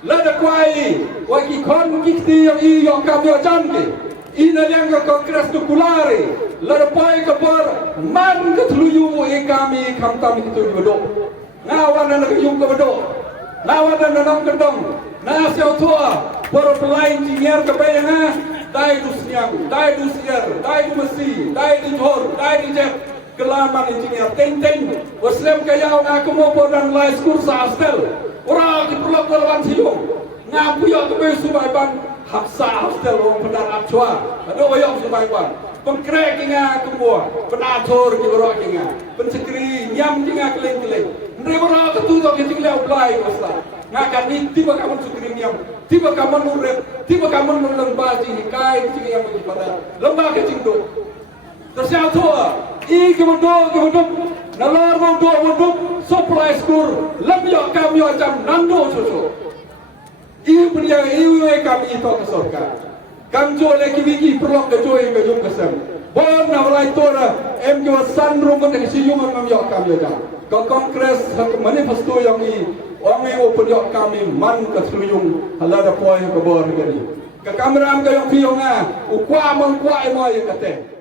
Lada kuai, waki kon kikti yang i yang kami jamke. Ina yang ke kongres tu kulare. Lada poi kapor man ke tuluyu e kami kami itu bedok. Ngawan dan yung ke bedok. Ngawan dan nang kendong. Na siau tua, por pelain jinyer ke bayanga. Dai du siang, dai du siar, dai du mesi, dai du jor, dai du jep. Kelaman jinyer teng-teng. Waslem kayau ngaku mo dan lai skur sa astel. Orang di pulau Kelawan Siung ngapu yang tu subaiban hafsa hostel orang pendar abcua ada orang subaiban pengkrek inga kumua penatur di berok inga pensekri nyam inga keleng-keleng mereka tu tu yang tinggal apply masalah ngakan ni tiba kamu sekri nyam tiba kamu nurep tiba kamu nurlembaji hikai yang bagi pada lembaga cingdo tersiapa i kemudian nalar mondok supply school lamyo kami jam nando susu iu punya iu kami itu ke surga kamjo lagi wiki perlu kejoy ke jum kesem bon na walai tora em jo san rumah ke siyum lamyo kami jam ke kongres manifesto yang i orang yang punya kami man ke seluyung halada poin ke bawah negeri ke kameram ke yang pionga ukwa mengkwa emoy kate